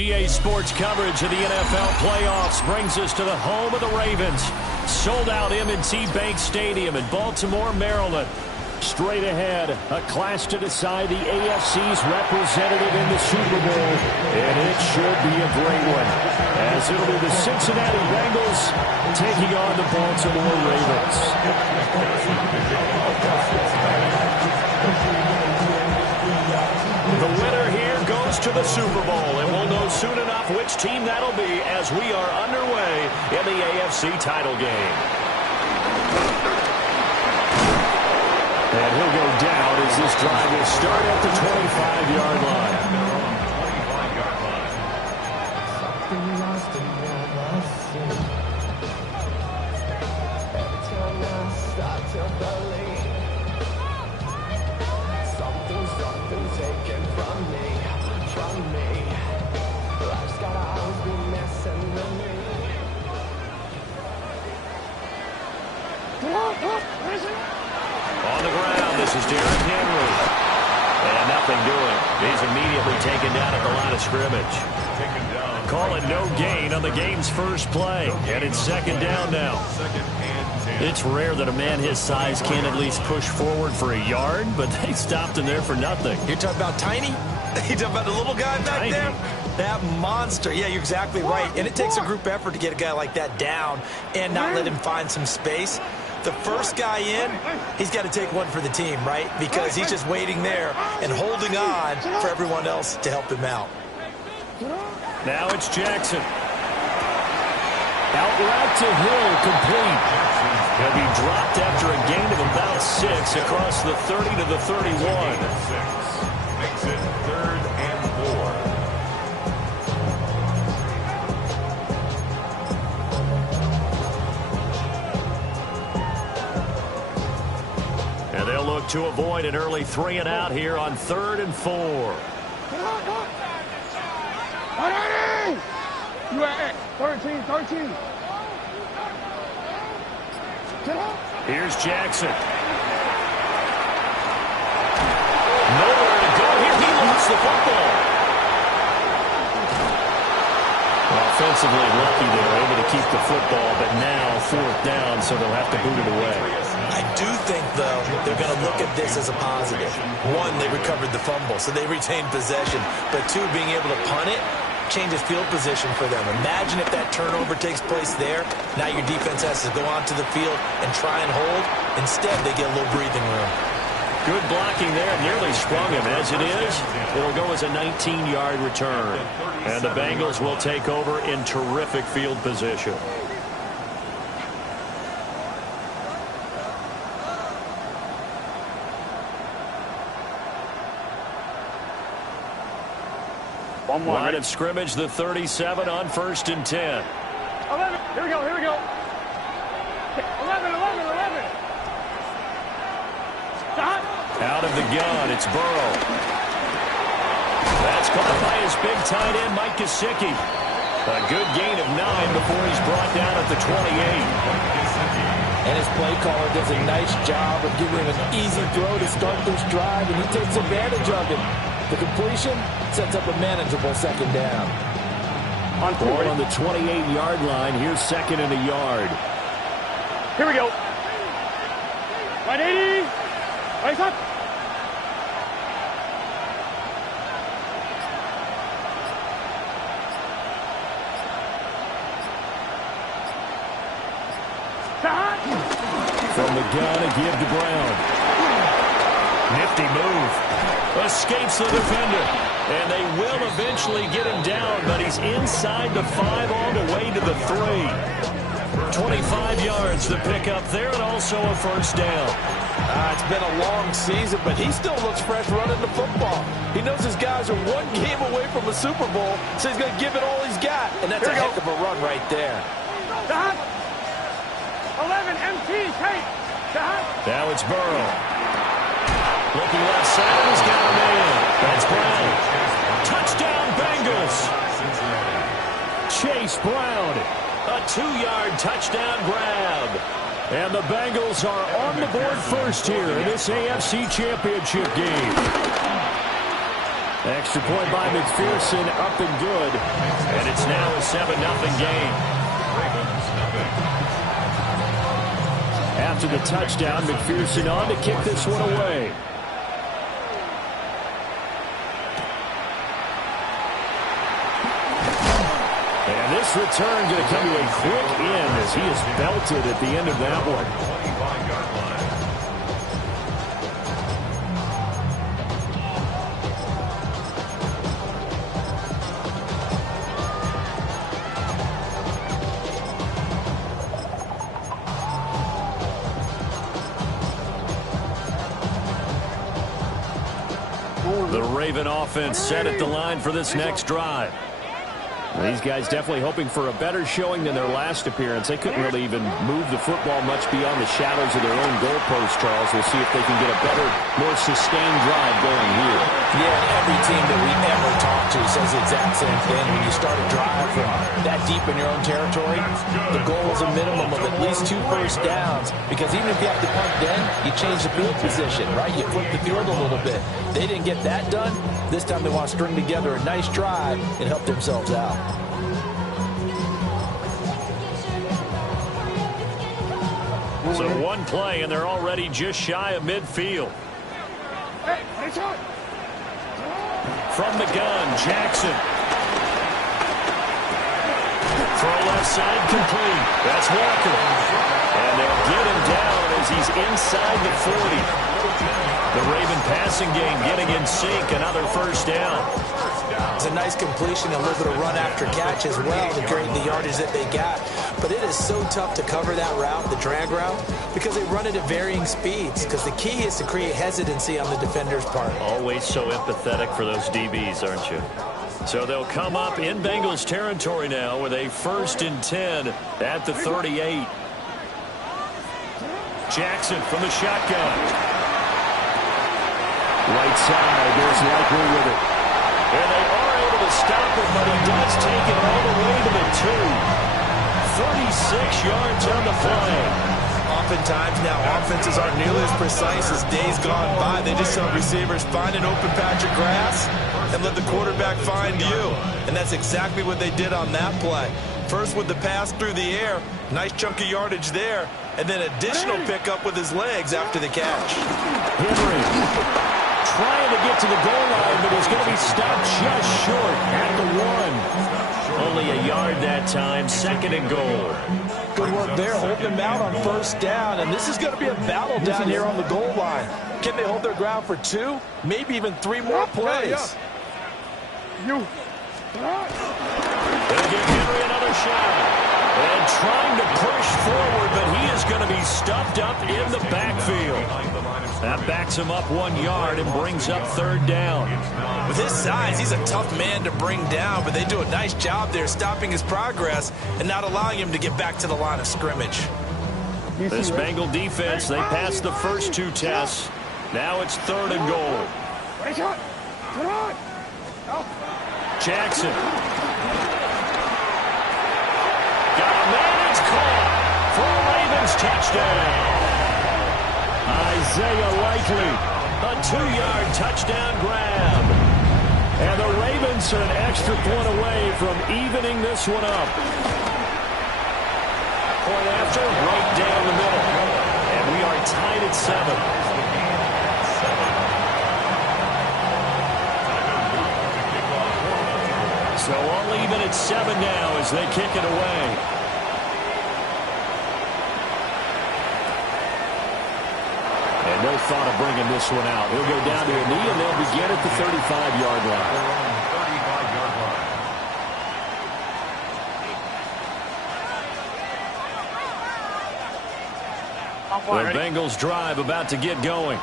EA Sports coverage of the NFL playoffs brings us to the home of the Ravens. Sold out M&T Bank Stadium in Baltimore, Maryland. Straight ahead, a clash to decide the AFC's representative in the Super Bowl. And it should be a great one, as it'll be the Cincinnati Bengals taking on the Baltimore Ravens. The winner here goes to the Super Bowl, and we'll know soon enough which team that'll be as we are underway in the AFC title game. And he'll go down as this drive will start at the 25-yard line. Something taken from me. Life's gotta always be messing with me. On the ground, this is Derrick Henry. And nothing doing. He's immediately taken down at the line of scrimmage. Call it no gain on the game's first play. And it's second down now. It's rare that a man his size can at least push forward for a yard, but they stopped him there for nothing. You're talking about tiny? You're talking about the little guy back there? That monster. Yeah, you're exactly right. And it takes a group effort to get a guy like that down and not let him find some space. The first guy in, he's got to take one for the team, right? Because he's just waiting there and holding on for everyone else to help him out. Now it's Jackson. Out route to Hill, complete. He'll be dropped after a gain of about 6 across the 30 to the 31. Makes it 3rd and 4. And they'll look to avoid an early 3 and out here on 3rd and 4. You at 13. Here's Jackson. Nowhere to go here. He lost the football. Offensively lucky they were able to keep the football, but now 4th down, so they'll have to boot it away. I do think, though, they're going to look at this as a positive. One, they recovered the fumble, so they retained possession. But two, being able to punt it changes field position for them. Imagine if that turnover takes place there. Now your defense has to go onto the field and try and hold. Instead, they get a little breathing room. Good blocking there. Nearly sprung him. As it is, it'll go as a 19-yard return. And the Bengals will take over in terrific field position. Line of scrimmage, the 37 on 1st and 10. 11. Here we go. 11. Stop. Out of the gun, it's Burrow. That's caught by his big tight end, Mike Gesicki. A good gain of 9 before he's brought down at the 28. And his play caller does a nice job of giving him an easy throw to start this drive, and he takes advantage of it. The completion sets up a manageable second down. On the 28-yard line, here's 2nd and a yard. Here we go. 180. Right up. From the gun, a give to Brown. Nifty move. Escapes the defender. And they will eventually get him down, but he's inside the 5 all the way to the 3. 25 yards to pick up there, and also a first down. It's been a long season, but he still looks fresh running the football. He knows his guys are one game away from a Super Bowl, so he's going to give it all he's got. And that's a heck of a run right there. 11, MT, take. Now it's Burrow. Looking left side, he's got a man. That's Brown. Touchdown, Bengals. Chase Brown. A 2-yard touchdown grab. And the Bengals are on the board first here in this AFC Championship game. Extra point by McPherson, up and good. And it's now a 7-0 game. After the touchdown, McPherson on to kick this one away. And this return going to come to a quick end as he is belted at the end of that one. The Raven offense set at the line for this next drive. These guys definitely hoping for a better showing than their last appearance. They couldn't really even move the football much beyond the shadows of their own goalpost, Charles. We'll see if they can get a better, more sustained drive going here. Yeah, every team that we ever talk to says the exact same thing. When you start a drive from that deep in your own territory, the goal is a minimum of at least 2 first downs, because even if you have to punt then, you change the field position, right? You flip the field a little bit. They didn't get that done. This time they want to string together a nice drive and help themselves out. So one play, and they're already just shy of midfield. From the gun, Jackson. Throw left side complete. That's Walker. And they'll get him down as he's inside the 40. The Raven passing game getting in sync. Another first down. It's a nice completion, a little bit of run after catch as well to create the yardage that they got. But it is so tough to cover that route, the drag route, because they run it at varying speeds. Because the key is to create hesitancy on the defender's part. Always so empathetic for those DBs, aren't you? So they'll come up in Bengals territory now with a 1st and 10 at the 38. Jackson from the shotgun. Right side, there's Likely with it. And they are able to stop it, but he does take it all the way to the 2. 36 yards on the play. Oftentimes now, offenses aren't nearly as precise as days gone by. They just saw receivers find an open patch of grass and let the quarterback find you. And that's exactly what they did on that play. First with the pass through the air, nice chunk of yardage there, and then additional pickup with his legs after the catch. Henry trying to get to the goal line, but he's going to be stopped just short at the 1. Only a yard that time, 2nd and goal. Good work there, holding them out on 1st down, and this is going to be a battle down here on the goal line. Can they hold their ground for 2, maybe even 3 more plays? They'll give Henry another shot. And trying to push forward, but he is going to be stuffed up in the backfield. That backs him up 1 yard and brings up 3rd down. With his size, he's a tough man to bring down, but they do a nice job there stopping his progress and not allowing him to get back to the line of scrimmage. This Bengal defense, they passed the first 2 tests. Now it's 3rd and goal. Jackson. Got a man, it's caught for a Ravens touchdown. Isaiah Likely, a 2-yard touchdown grab. And the Ravens are an extra point away from evening this one up. Point after, right down the middle. And we are tied at 7. So all even at 7 now as they kick it away. And no thought of bringing this one out. He'll go down to a knee, and they'll begin at the 35-yard line. The Bengals drive about to get going.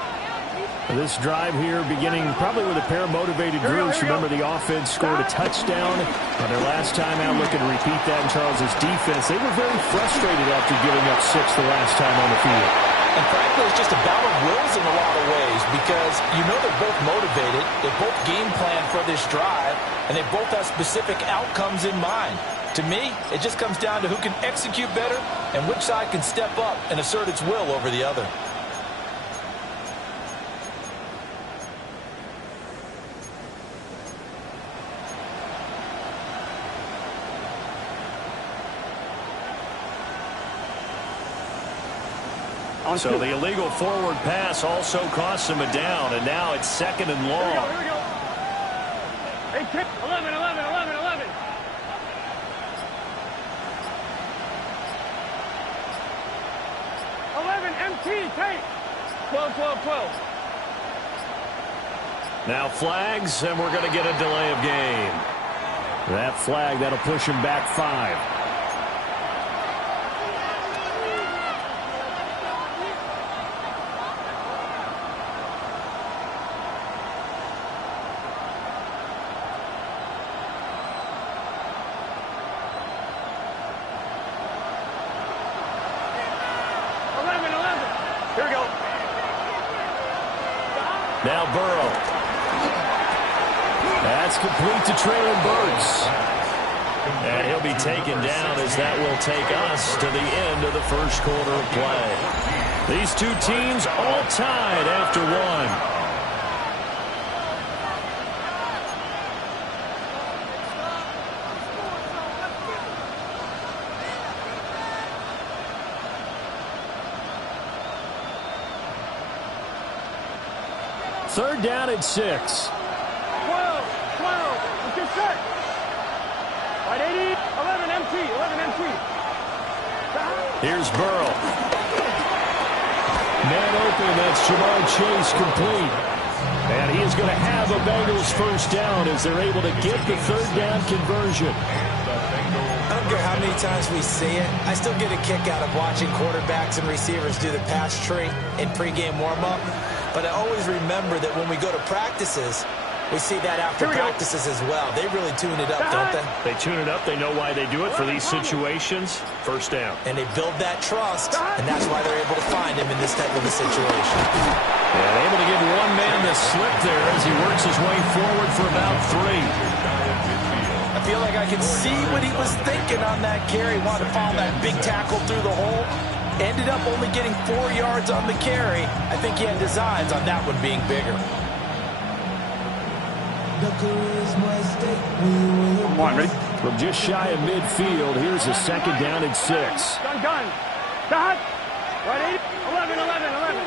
This drive here beginning probably with a pair of motivated groups. Remember, the offense scored a touchdown on their last time out. Looking to repeat that in Charles's defense. They were very frustrated after giving up 6 the last time on the field. And frankly, it's just a battle of wills in a lot of ways, because you know they're both motivated. They both game plan for this drive, and they both have specific outcomes in mind. To me, it just comes down to who can execute better and which side can step up and assert its will over the other. So the illegal forward pass also costs him a down, and now it's 2nd and long. Here we go. Hey, tip. 11, 11, 11, 11. 11, MT, take. 12, 12, 12. Now flags, and we're going to get a delay of game. That flag, that'll push him back 5. Now Burrow. That's complete to Traylon Burks. And he'll be taken down as that will take us to the end of the first quarter of play. These two teams all tied after 1. Third down at 6. 12, 12. Let's get set. Right, 80, 11, MT, 11, MT. Here's Burrow. Man open, that's Jamar Chase complete. And he is going to have a Bengals first down as they're able to get the third down conversion. I don't care how many times we see it. I still get a kick out of watching quarterbacks and receivers do the pass tree in pregame warm-up. But I always remember that when we go to practices, we see that after practices as well. They really tune it up, don't they? They tune it up. They know why they do it for these situations. First down. And they build that trust, and that's why they're able to find him in this type of a situation. And able to give one man the slip there as he works his way forward for about 3. I feel like I can see what he was thinking on that carry. Wanted to follow that big tackle through the hole. Ended up only getting 4 yards on the carry. I think he had designs on that one being bigger. Come on, ready? From just shy of midfield, here's a second down at 6. Gun. Dot. Right, 80, 11, 11, 11.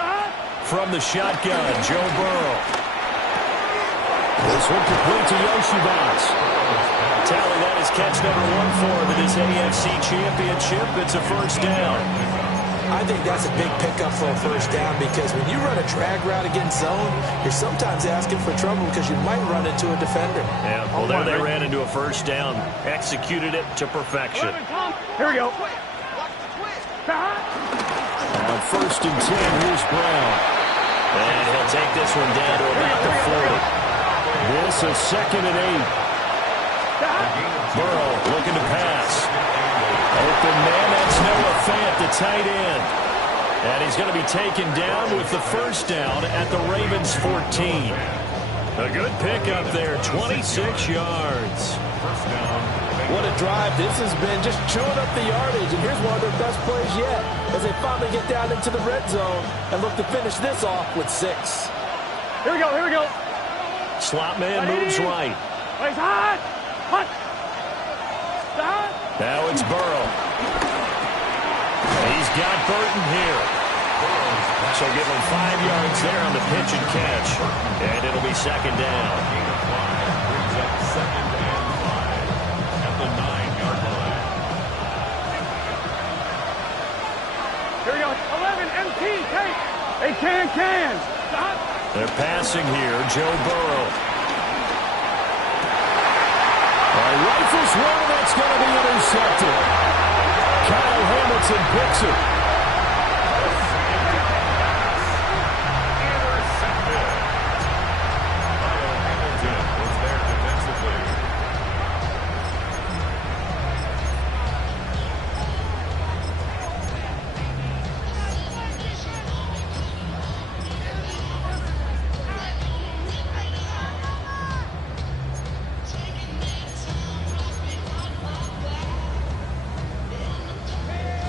Dot. From the shotgun, Joe Burrow. This one complete to Yoshibas. Tally, that is catch number 1 for him in this AFC Championship. It's a first down. I think that's a big pickup for a first down because when you run a drag route against zone, you're sometimes asking for trouble because you might run into a defender. Yeah, well, there they ran into a first down. Executed it to perfection. Here we go. On first and 10, here's Brown. And he'll take this one down to about the 40. This is 2nd and 8. Burrow looking to pass. Open man, that's Noah Fant, the tight end. And he's going to be taken down with the first down at the Ravens' 14. A good pickup there, 26 yards. What a drive this has been, just chewing up the yardage. And here's one of their best plays yet as they finally get down into the red zone and look to finish this off with 6. Here we go. Slot man moves right. He's hot. Hot. Now it's Burrow. He's got Burton here. So give him 5 yards there on the pitch and catch. And it'll be second down. Brings up 2nd and 5 at the 9-yard line. Here we go. 11, MT, take. Hey, can. Stop. They're passing here. Joe Burrow. Rifles one, that's going to be intercepted. Kyle Hamilton picks it. Intercepted. Kyle Hamilton was there defensively.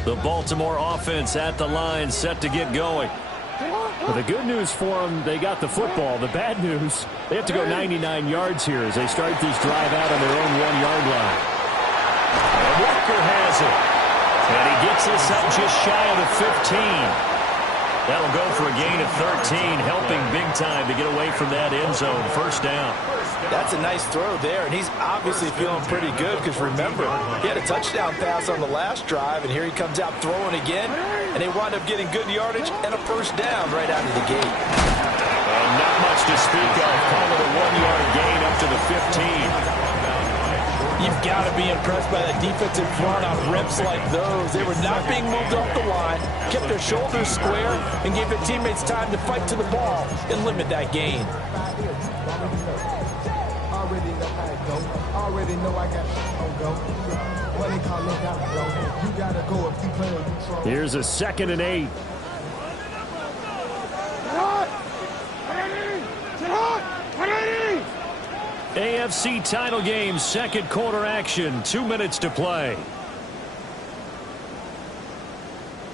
The Baltimore offense at the line, set to get going. Well, the good news for them, they got the football. The bad news, they have to go 99 yards here as they start this drive out on their own 1-yard line. And Walker has it. And he gets us up just shy of the 15. That'll go for a gain of 13, helping big time to get away from that end zone. First down. That's a nice throw there, and he's obviously feeling pretty good because, remember, he had a touchdown pass on the last drive, and here he comes out throwing again, and they wind up getting good yardage and a first down right out of the gate. And not much to speak of. Call it a 1-yard gain up to the 15. You've got to be impressed by that defensive front on reps like those. They were not being moved off the line, kept their shoulders square, and gave their teammates time to fight to the ball and limit that gain. Already know how it go. Already know I got on go. What they call it out go. You gotta go if you play or you try. Here's a 2nd and 8. AFC title game, second quarter action, 2 minutes to play.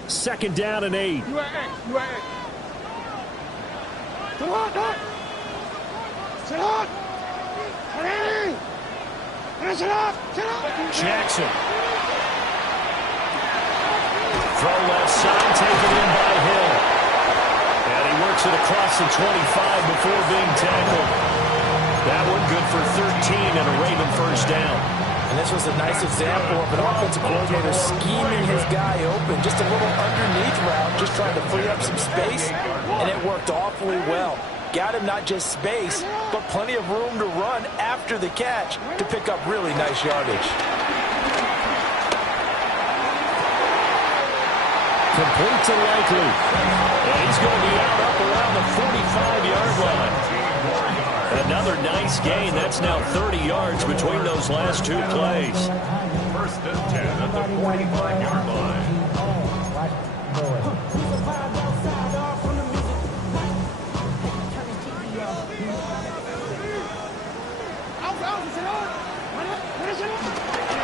2nd down and 8. Jackson. Throw left side, taken in by Hill. And he works it across the 25 before being tackled. That one good for 13 and a Raven first down. And this was a nice example of an offensive coordinator scheming his guy open. Just a little underneath route, just trying to free up some space, and it worked awfully well. Got him not just space, but plenty of room to run after the catch to pick up really nice yardage. Complete to Likely. And he's going to be out up around the 45-yard line. Another nice gain. That's now 30 yards between those last two plays. First and 10 at the 45-yard line.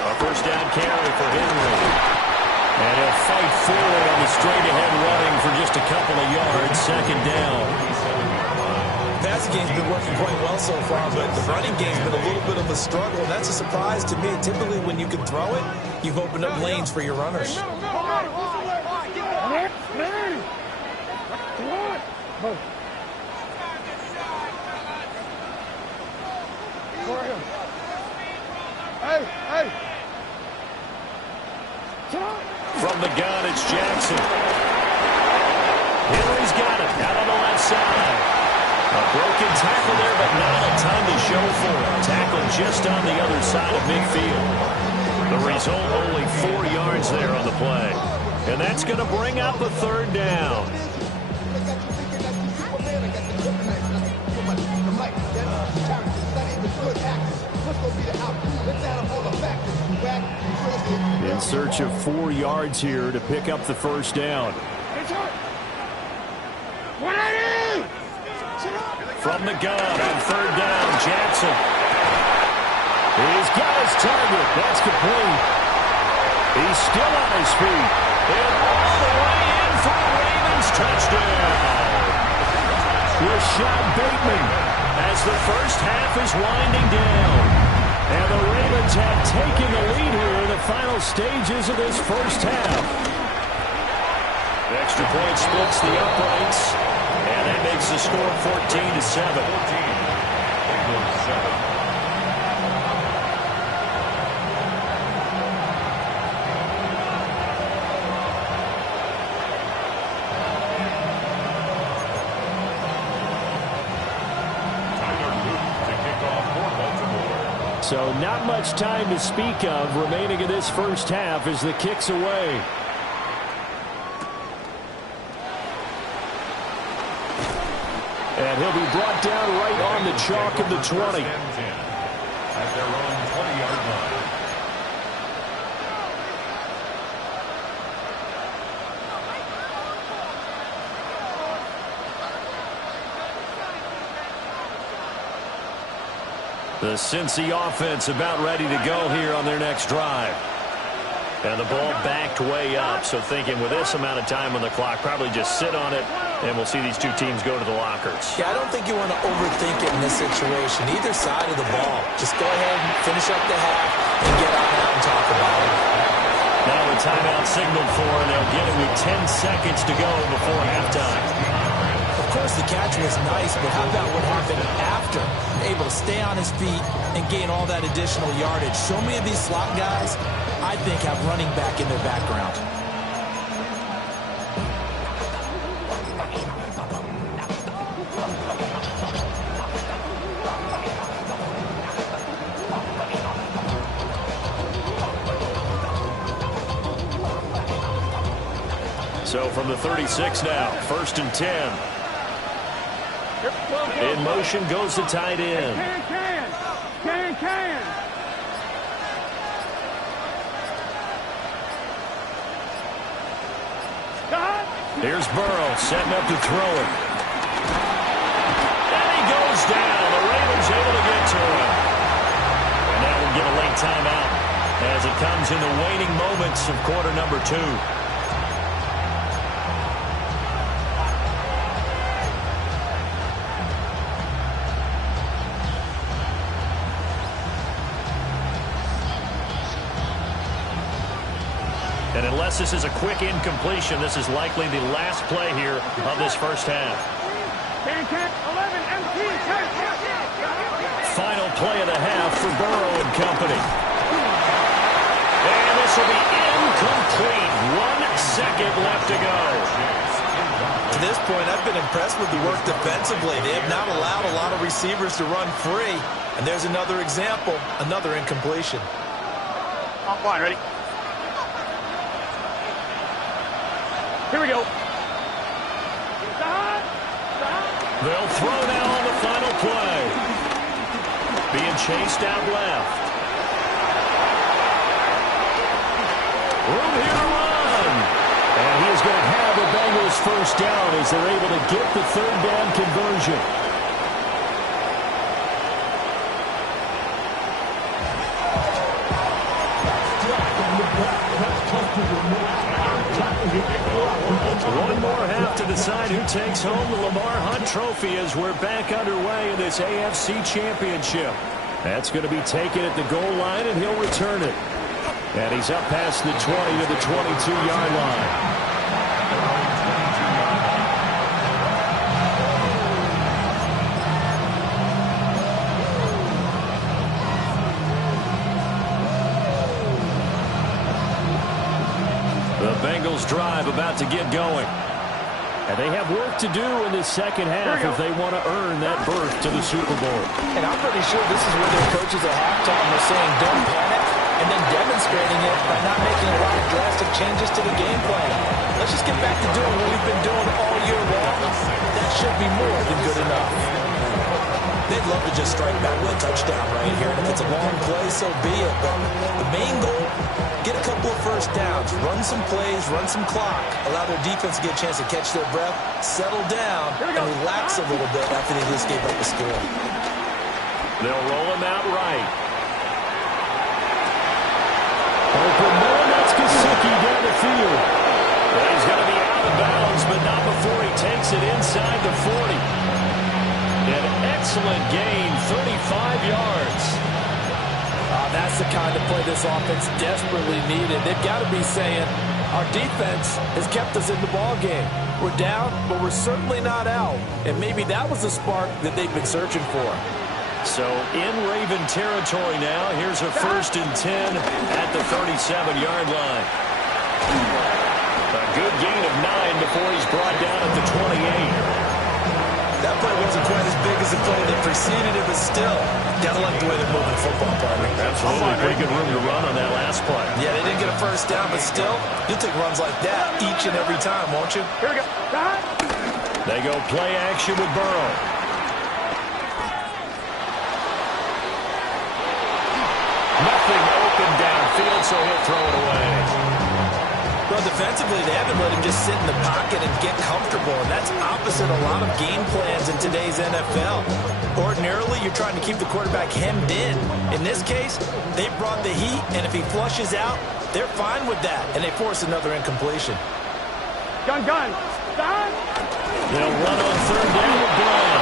A first down carry for Henry. And he'll fight forward on the straight-ahead running for just a couple of yards. 2nd down. Passing game's been working quite well so far, but the running game's been a little bit of a struggle, and that's a surprise to me. Typically, when you can throw it, you've opened up lanes for your runners. From the gun, it's Jackson. Henry's got it out on the left side. A broken tackle there, but not a ton to show for it. Tackle just on the other side of midfield. The result, only 4 yards there on the play. And that's going to bring up a 3rd down. In search of 4 yards here to pick up the first down. From the gun on 3rd down, Jackson. He's got his target. That's complete. He's still on his feet. And all the way in for the Ravens touchdown. Rashad Bateman as the first half is winding down. And the Ravens have taken the lead here in the final stages of this first half. The extra point splits the uprights. And that makes the score 14-7. So not much time to speak of remaining in this first half as the kick's away. And he'll be brought down right on the chalk of the 20. At their own 20-yard line. The Cincy offense about ready to go here on their next drive. And the ball backed way up, so thinking with this amount of time on the clock, probably just sit on it, and we'll see these two teams go to the lockers. Yeah, I don't think you want to overthink it in this situation, either side of the ball. Just go ahead and finish up the half and get on out and talk about it. Now it's timeout signaled for, and they'll get it with 10 seconds to go before halftime. Of course, the catch was nice, but how about what happened after? Able to stay on his feet and gain all that additional yardage. So many of these slot guys, I think, have running back in their background. So from the 36 now, 1st and 10. In motion goes the tight end. Can. Here's Burrow setting up to throw it. And he goes down. The Ravens able to get to him. And now we'll get a late timeout as it comes in the waning moments of quarter number 2. And unless this is a quick incompletion, this is likely the last play here of this first half. 11 MT. Final play of the half for Burrow and company. And this will be incomplete. 1 second left to go. To this point, I've been impressed with the work defensively. They have not allowed a lot of receivers to run free. And there's another example, another incompletion. Offline, ready? Here we go. They'll throw now on the final play. Being chased out left. Room here to run. And he is going to have the Bengals first down as they're able to get the 3rd down conversion. One more half to decide who takes home the Lamar Hunt Trophy as we're back underway in this AFC Championship. That's going to be taken at the goal line, and he'll return it. And he's up past the 20 to the 22-yard line. The Bengals drive about to get going. And they have work to do in this second half if they want to earn that berth to the Super Bowl. And I'm pretty sure this is where their coaches at halftime were saying don't panic, and then demonstrating it by not making a lot of drastic changes to the game plan. Let's just get back to doing what we've been doing all year long. That should be more than good enough. They'd love to just strike back with a touchdown right here. And if it's a long play, so be it. But the main goal, get a couple of first downs, run some plays, run some clock, allow their defense to get a chance to catch their breath, settle down, and relax a little bit after they just gave up the score. They'll roll him out right. Open man, that's Gesicki down the field. Well, he's going to be out of bounds, but not before he takes it inside the 40. An excellent gain, 35 yards. That's the kind of play this offense desperately needed. They've got to be saying, our defense has kept us in the ball game. We're down, but we're certainly not out. And maybe that was the spark that they've been searching for. So in Raven territory now, here's a 1st and 10 at the 37-yard line. A good gain of 9 before he's brought down at the 28. That play wasn't quite as big as the play that preceded it, but still, gotta like the way they're moving football, partner. Absolutely, pretty good room to run on that last play. Yeah, they didn't get a first down, but still, you'll take runs like that each and every time, won't you? Here we go. They go play action with Burrow. Nothing open downfield, so he'll throw it away. Well, defensively, they haven't let him just sit in the pocket and get comfortable, and that's opposite a lot of game plans in today's NFL. Ordinarily, you're trying to keep the quarterback hemmed in. In this case, they brought the heat, and if he flushes out, they're fine with that, and they force another incompletion. Gun. They'll run on 3rd down with Brown.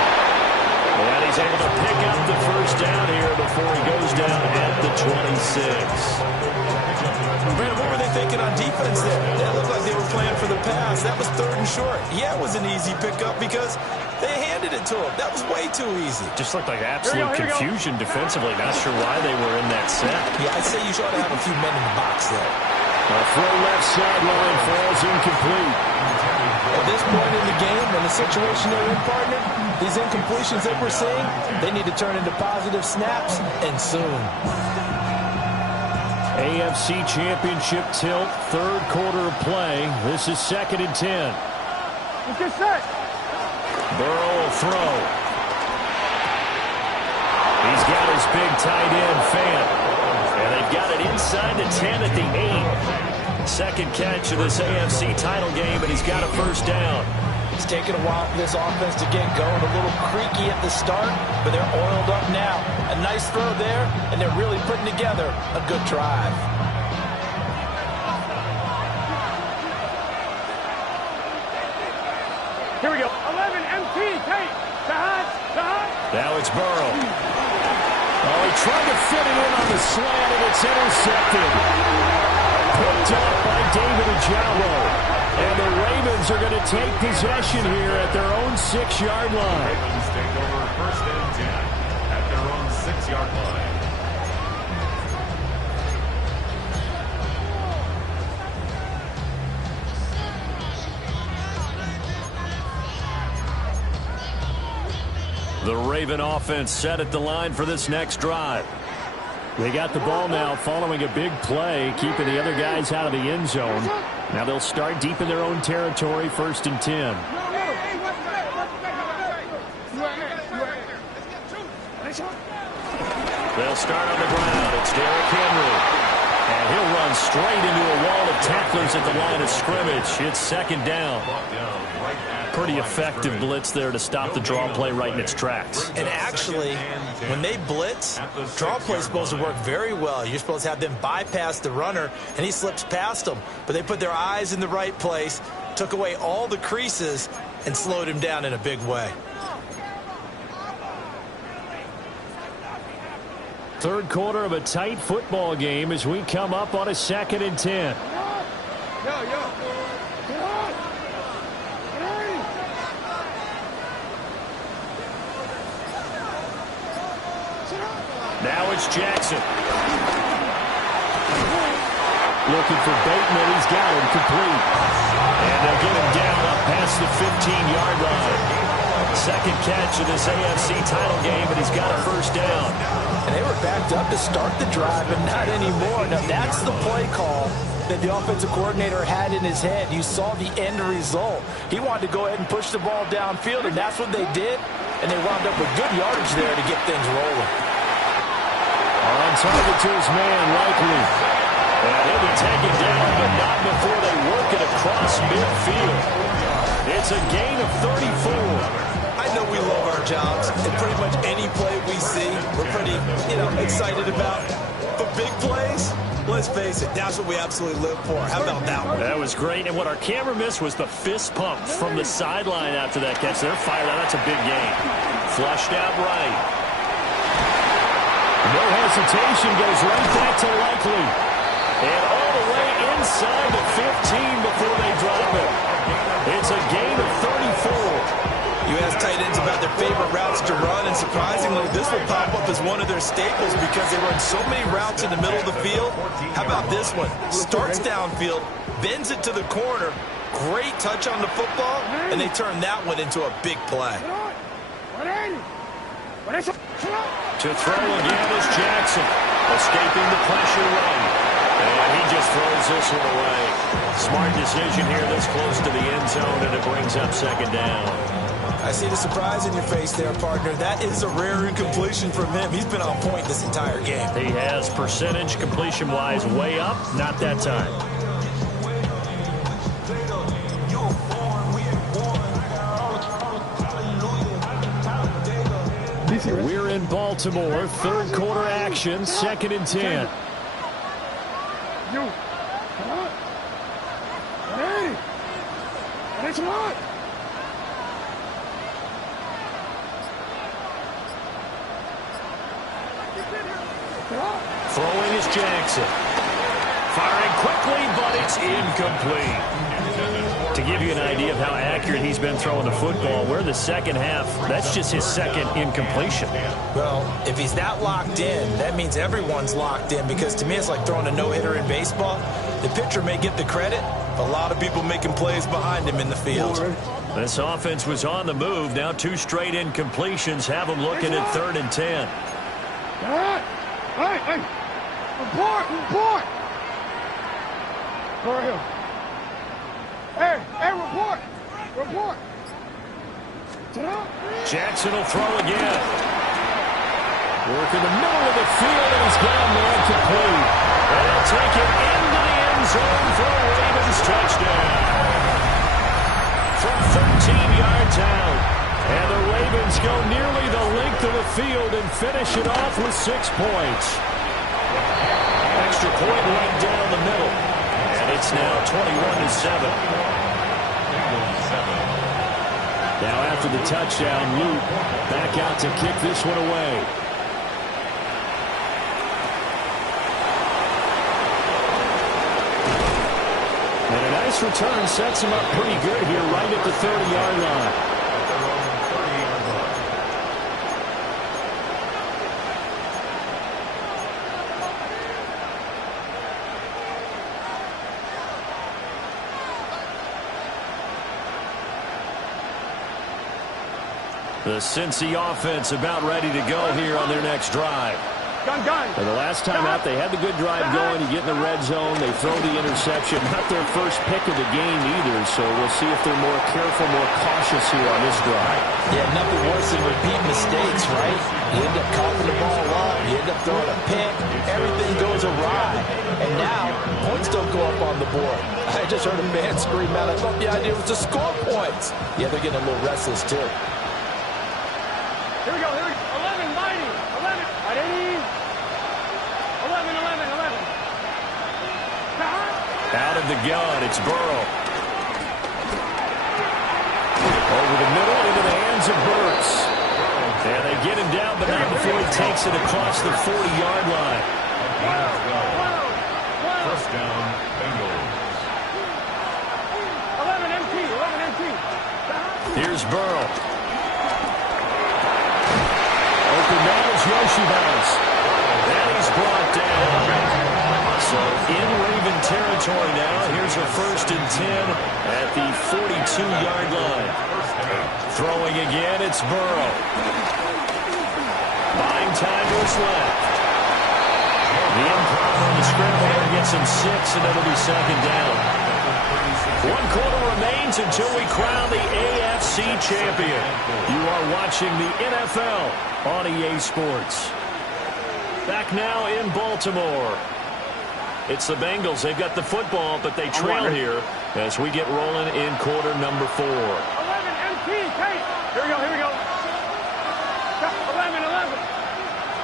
And he's able to pick up the first down here before he goes down at the 26. Brandon, what were they thinking on defense there? That looked like they were playing for the pass. That was 3rd and short. Yeah, it was an easy pickup because they handed it to him. That was way too easy. Just looked like absolute confusion defensively. Not sure why they were in that set. Yeah, I'd say you should have a few men in the box there. A throw left sideline falls incomplete. At this point in the game, in the situation they're in, partner, these incompletions that we're seeing, they need to turn into positive snaps, and soon. AFC Championship tilt, 3rd quarter of play. This is 2nd and 10. Let's get set. Burrow will throw. He's got his big tight end, Fant. And they've got it inside the 10 at the 8. 2nd catch of this AFC title game, and he's got a 1st down. It's taken a while for this offense to get going. A little creaky at the start, but they're oiled up now. A nice throw there, and they're really putting together a good drive. Here we go. 11 MT tape. Now it's Burrow. Oh, he tried to fit it in on the slant, and it's intercepted. Picked up by David Ojabo. And the Ravens are going to take possession here at their own 6-yard line. Ravens take over 1st and 10 at their own 6-yard line. The Raven offense set at the line for this next drive. They got the ball now following a big play, keeping the other guys out of the end zone. Now they'll start deep in their own territory, 1st and 10. They'll start on the ground. It's Derrick Henry. And he'll run straight into a wall of tacklers at the line of scrimmage. It's 2nd down. Pretty effective blitz there to stop the draw play right in its tracks. And actually, when they blitz, draw play is supposed to work very well. You're supposed to have them bypass the runner, and he slips past them. But they put their eyes in the right place, took away all the creases, and slowed him down in a big way. 3rd quarter of a tight football game as we come up on a 2nd and 10. Now it's Jackson. Looking for Bateman. He's got him complete. And they'll get him down up past the 15-yard line. 2nd catch of this AFC title game, and he's got a 1st down. And they were backed up to start the drive, but not anymore. Now, that's the play call that the offensive coordinator had in his head. You saw the end result. He wanted to go ahead and push the ball downfield, and that's what they did. And they wound up with good yardage there to get things rolling. On target to his man, Likely. And he'll be taken down, but not before they work it across midfield. It's a gain of 34. I know we love our jobs, and pretty much any play we see, we're pretty, excited about. But big plays, let's face it, that's what we absolutely live for. How about that one? That was great, and what our camera missed was the fist pump from the sideline after that catch. They're fired out. That's a big gain. Flushed out right. No hesitation, goes right back to Likely. And all the way inside the 15 before they drop it. It's a gain of 34. You ask tight ends about their favorite routes to run, and surprisingly, this will pop up as one of their staples because they run so many routes in the middle of the field. How about this one? Starts downfield, bends it to the corner, great touch on the football, and they turn that one into a big play. To throw again is Jackson, escaping the pressure right. And he just throws this one away. Smart decision here this close to the end zone, and it brings up 2nd down. I see the surprise in your face there, partner. That is a rare incompletion from him. He's been on point this entire game. He has percentage completion-wise way up, not that time. We're in Baltimore, 3rd quarter action, 2nd and 10. Throwing is Jackson. Firing quickly, but it's incomplete. To give you an idea of how accurate he's been throwing the football, we're in the second half. That's just his second incompletion. Well, if he's that locked in, that means everyone's locked in, because to me it's like throwing a no-hitter in baseball. The pitcher may get the credit, but a lot of people making plays behind him in the field. This offense was on the move. Now 2 straight incompletions have them looking at 3rd and 10. Hey, report. Go ahead. Hey, report. Jackson will throw again. Work in the middle of the field, and he's got a man complete. And he'll take it into the end zone for a Ravens touchdown. From 13 yards out. And the Ravens go nearly the length of the field and finish it off with 6 points. Extra point right down the middle. And it's now 21-7. Now after the touchdown, Luke back out to kick this one away. And a nice return sets him up pretty good here right at the 30-yard line. The Cincy offense about ready to go here on their next drive. Gun. And the last time out, they had the good drive going. You get in the red zone, they throw the interception. Not their first pick of the game either, so we'll see if they're more careful, more cautious here on this drive. Yeah, nothing worse than repeat mistakes, right? You end up coughing the ball up, you end up throwing a pick, everything goes awry. And now, points don't go up on the board. I just heard a man scream out, I thought the idea was to score points. Yeah, they're getting a little restless too. Here we go. 11, mighty. 11. Right, 80. 11. Out of the gun, it's Burrow. Over the middle, into the hands of Burks. And they get him down, but not before he takes it across the 40-yard line. First down, Bengals. 11 empty. Here's Burrow. Open man's Yoshi House. And he's brought down. So in Raven territory now. Here's a 1st and 10 at the 42-yard line. Throwing again, it's Burrow. Buying time to his left. The improv on the scramble there gets him 6, and it'll be 2nd down. 1 quarter remains until we crown the AFC champion. You are watching the NFL on EA Sports. Back now in Baltimore. It's the Bengals. They've got the football, but they trail here as we get rolling in quarter number 4. 11 empty. Kate. Here we go. 11.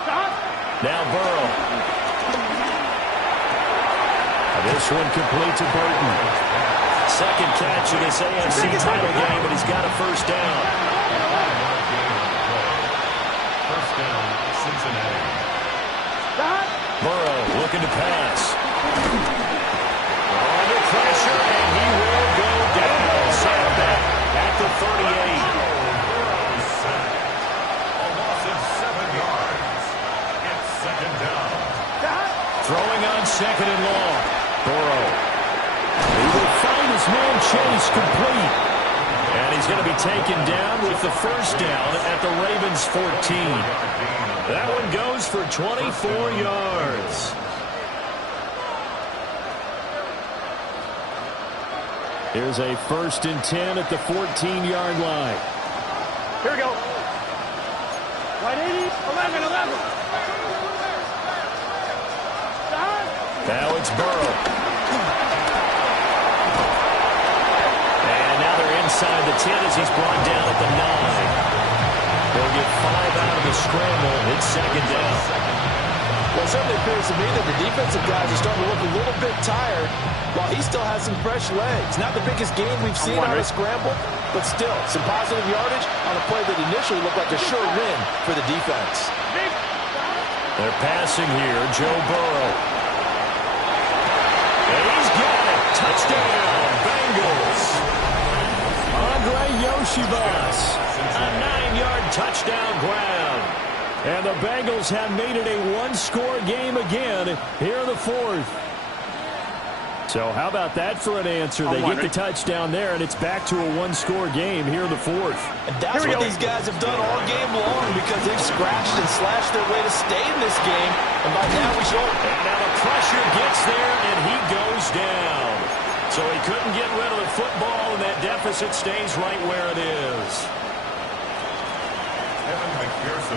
Stop. Now Burrow. This one complete to Burton. 2nd catch of this AFC title game, but he's got a 1st down. First down, Cincinnati. Burrow looking to pass. Under pressure, and he will go down. Sam back at the 38. A loss of 7 yards. It's 2nd down. Throwing on 2nd and long. Burrow. He will find his man Chase complete. And he's going to be taken down with the 1st down at the Ravens 14. That one goes for 24 yards. Here's a 1st and 10 at the 14-yard line. Here we go. Right, 80. 11. Now it's Burrow. And now they're inside the 10 as he's brought down at the 9. They'll get 5 out of the scramble. It's 2nd down. Well, it certainly appears to me that the defensive guys are starting to look a little bit tired while he still has some fresh legs. Not the biggest game we've seen on a scramble, but still some positive yardage on a play that initially looked like a sure win for the defense. They're passing here. Joe Burrow. Touchdown, Bengals. Andre Yoshibas, a 9-yard touchdown grab. And the Bengals have made it a one-score game again here in the fourth. So how about that for an answer? They get the touchdown there, and it's back to a one-score game here in the fourth. And that's what these guys have done all game long because they've scratched and slashed their way to stay in this game. And by now we show. And now the pressure gets there, and he goes down. So he couldn't get rid of the football, and that deficit stays right where it is.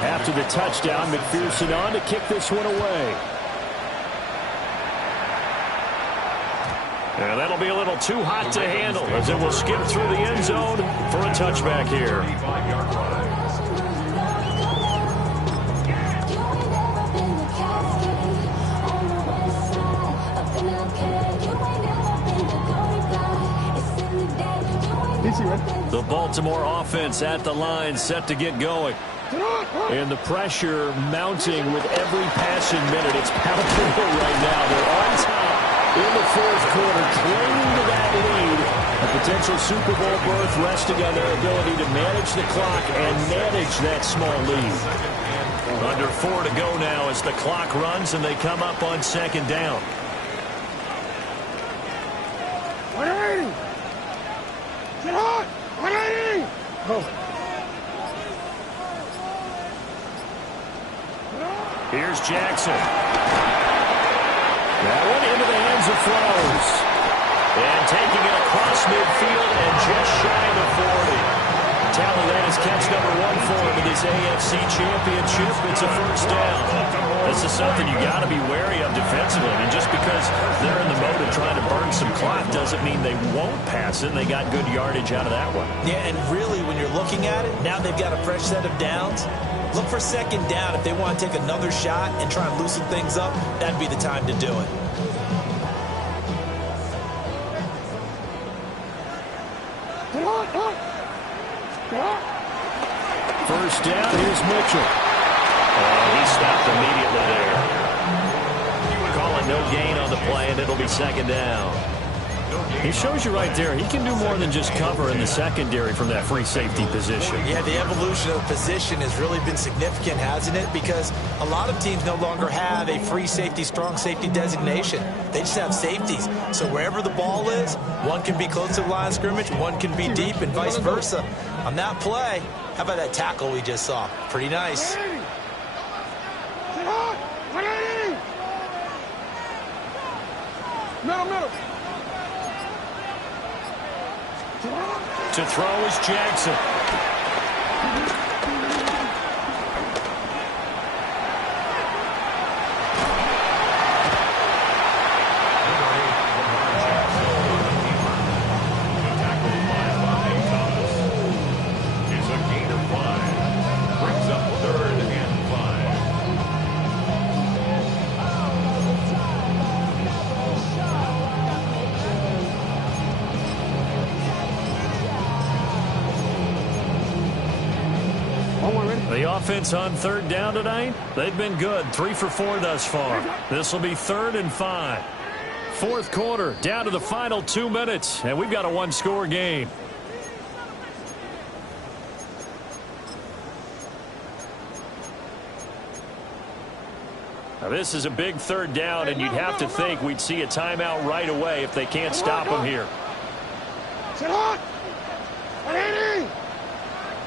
After the touchdown, McPherson on to kick this one away. And that'll be a little too hot to handle as it will skip through the end zone for a touchback here. The Baltimore offense at the line, set to get going. And the pressure mounting with every passing minute. It's palpable right now. They're on top in the fourth quarter, clinging to that lead. A potential Super Bowl berth resting on their ability to manage the clock and manage that small lead. Under 4 to go now as the clock runs and they come up on second down. 180! Get hot! 180! Oh. Here's Jackson. That one into the hands of Flowers. And taking it across midfield and just shy of the 40. Tally, that is catch number 1 for him in this AFC Championship. It's a first down. This is something you got to be wary of defensively. And just because they're in the mode of trying to burn some clock doesn't mean they won't pass it. They got good yardage out of that one. Yeah, and really, when you're looking at it, now they've got a fresh set of downs. Look for second down. If they want to take another shot and try and loosen things up, that'd be the time to do it. First down, here's Mitchell. He stopped immediately there. Call it no gain on the play, and it'll be second down. He shows you right there, he can do more than just cover in the secondary from that free safety position. Yeah, the evolution of the position has really been significant, hasn't it? Because a lot of teams no longer have a free safety, strong safety designation. They just have safeties. So wherever the ball is, one can be close to the line of scrimmage, one can be deep, and vice versa. On that play, how about that tackle we just saw? Pretty nice. Middle. To throw is Jackson. The offense on third down tonight, they've been good. 3 for 4 thus far. This will be 3rd and 5. Fourth quarter, down to the final 2 minutes, and we've got a one-score game. Now, this is a big third down, and you'd have to think we'd see a timeout right away if they can't stop them here. Sit hot! 180!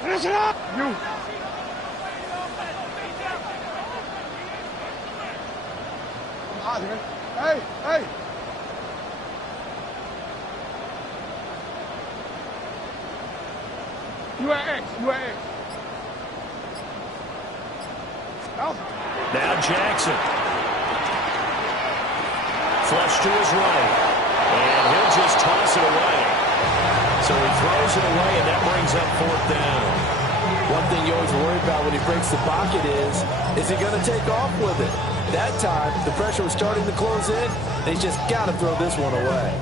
Finish it up! You. Hey! You at X. Now Jackson. Flush to his right. And he'll just toss it away. So he throws it away, and that brings up 4th down. One thing you always worry about when he breaks the pocket is he going to take off with it? That time, the pressure was starting to close in, and he's just got to throw this one away.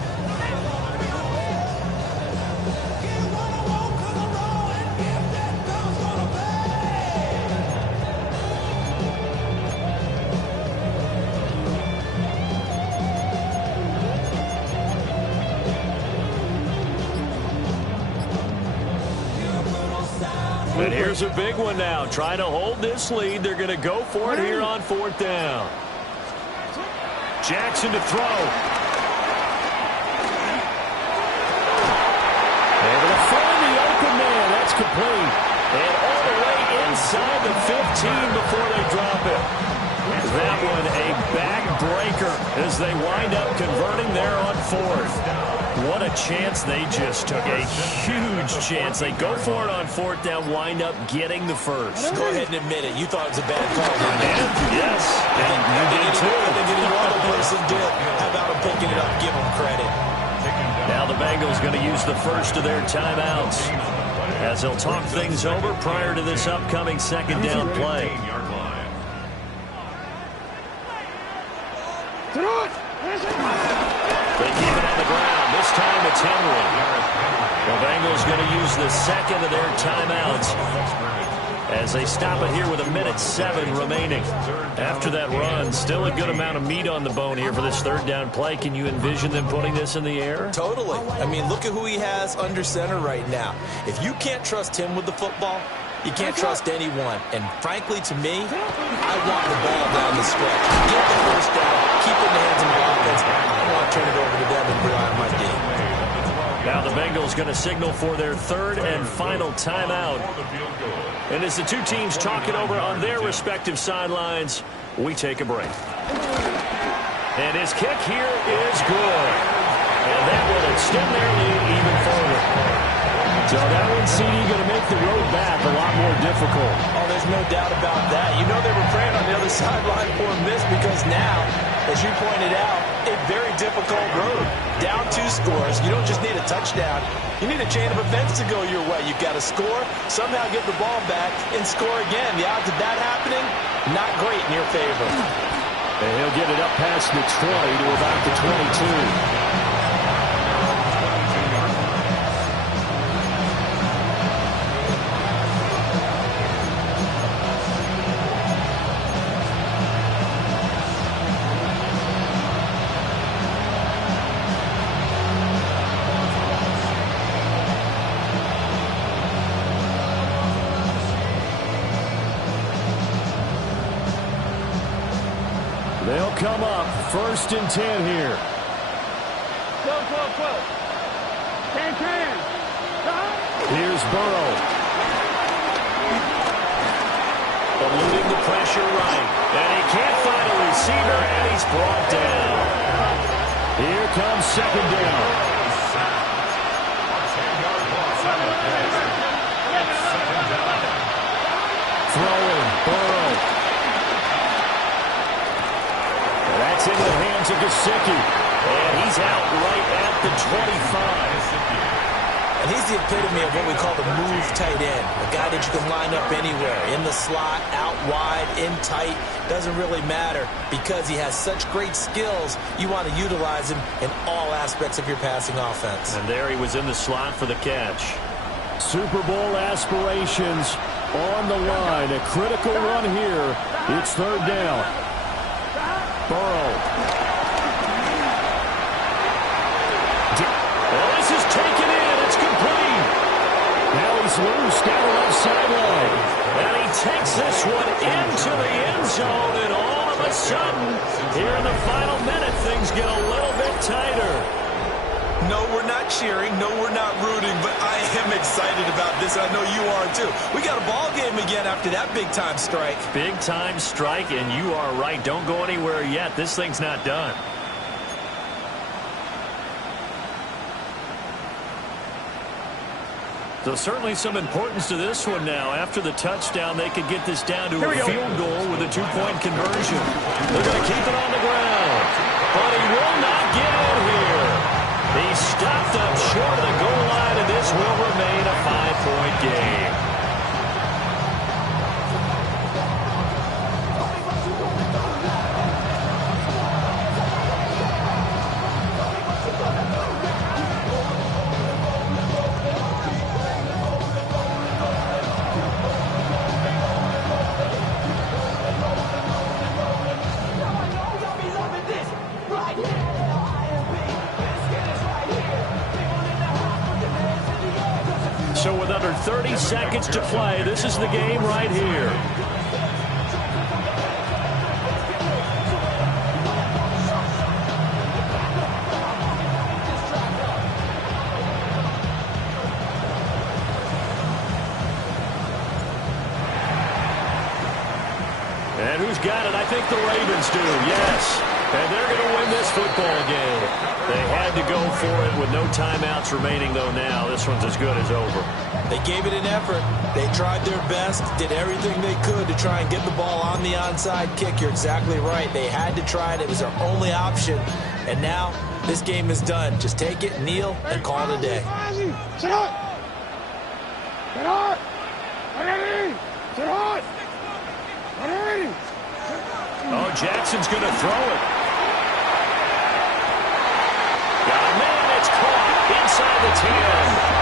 Here's a big one now. Trying to hold this lead. They're going to go for it here on 4th down. Jackson to throw. Able to find the open man. That's complete. And all the way inside the 15 before they drop it. That one a backbreaker as they wind up converting there on 4th. What a chance they just took. A huge chance. They go for it on 4th down, wind up getting the first. Go ahead and admit it. You thought it was a bad call, didn't you? Yes. And you did too. I think any normal person did. How about him picking it up? Give him credit. Now the Bengals going to use the first of their timeouts as they'll talk things over prior to this upcoming 2nd down play. They keep it on the ground. This time it's Henry. The Bengals going to use the second of their timeouts as they stop it here with 1:07 remaining. After that run, still a good amount of meat on the bone here for this 3rd down play. Can you envision them putting this in the air? Totally. I mean, look at who he has under center right now. If you can't trust him with the football, you can't trust anyone. And frankly, to me, I want the ball down the stretch. Get the first down. Keep it in the hands of the offense. I want to turn it over to them and rely on my team. Now the Bengals going to signal for their 3rd and final timeout. And as the two teams talk it over on their respective sidelines, we take a break. And his kick here is good. And that will extend their lead even further. So that one, CD, going to make the road back a lot more difficult. Oh, there's no doubt about that. You know they were praying on the other sideline for a miss because now, as you pointed out, a very difficult road. Down 2 scores. You don't just need a touchdown. You need a chain of events to go your way. You've got to score, somehow get the ball back, and score again. The odds of that happening, not great in your favor. And he'll get it up past the 20 to about the 22. They'll come up 1st and 10 here. Go. Can. Here's Burrow. Eluding the pressure right. And he can't find a receiver, and he's brought down. Here comes 2nd down. Throwing, Burrow. That's into the hands of Gesicki. And he's out right at the 25. And he's the epitome of what we call the move tight end. A guy that you can line up anywhere. In the slot, out wide, in tight. Doesn't really matter because he has such great skills. You want to utilize him in all aspects of your passing offense. And there he was in the slot for the catch. Super Bowl aspirations on the line. A critical run here. It's 3rd down. Burrow. Oh, this is taken in. It's complete. Now he's loose down the left sideline. And he takes this one into the end zone. And all of a sudden, here in the final minute, things get a little bit tighter. No, we're not cheering. No, we're not rooting. But I am excited about this. I know you are, too. We got a ball game again after that big-time strike. Big-time strike, and you are right. Don't go anywhere yet. This thing's not done. So certainly some importance to this one now. After the touchdown, they could get this down to a field goal with a 2-point conversion. They're going to keep it on the ground. But he will not get out here. He stopped up short of the goal line, and this will remain a 5-point game. under 30 seconds to play. This is the game right here. And who's got it? I think the Ravens do, yes. And they're going to win this football game. They had to go for it with no timeouts remaining, though, now. This one's as good as over. They gave it an effort. They tried their best, did everything they could to try and get the ball on the onside kick. You're exactly right. They had to try it. It was their only option. And now this game is done. Just take it, kneel, and call it a day. Sit hot! Sit hot! Sit hot! Oh, Jackson's going to throw it. Got a man, it's caught inside the 10.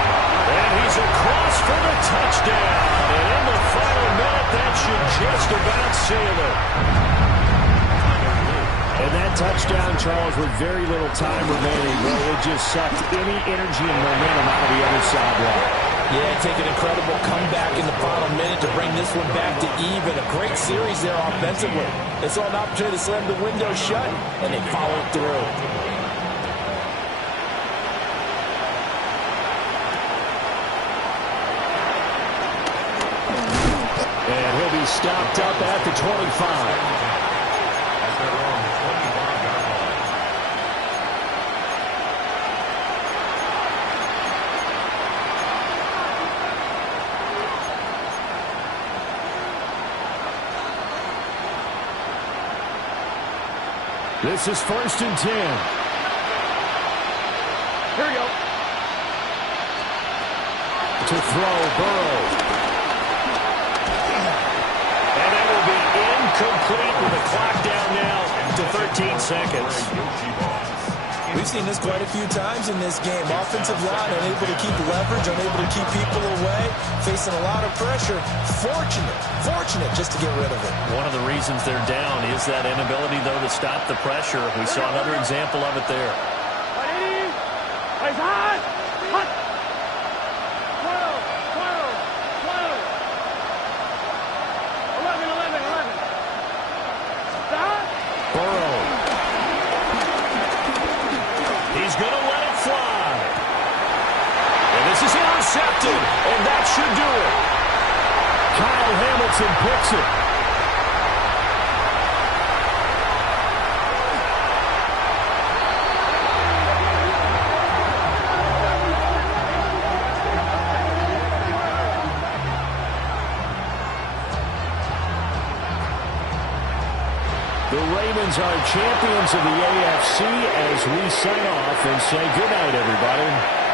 And he's across for the touchdown. And in the final minute, that should just about seal it. And that touchdown, Charles, with very little time remaining, well, it just sucked any energy and momentum out of the other sideline. Yeah, take an incredible comeback in the final minute to bring this one back to even. A great series there offensively. They saw an opportunity to slam the window shut, and they followed through. And he'll be stopped up at the 25. This is 1st and 10. Here we go. To throw, Burrow. And that will be incomplete with the clock down now to 13 seconds. We've seen this quite a few times in this game. Offensive line unable to keep leverage, unable to keep people away, facing a lot of pressure. Fortunate just to get rid of it. One of the reasons they're down is that inability, though, to stop the pressure. We saw another example of it there. It's hot! Hot! 12, 11. Stop! Burrow. He's going to let it fly. And this is intercepted, and that should do it. Kyle Hamilton picks it. The Ravens are champions of the AFC as we sign off and say goodnight, everybody.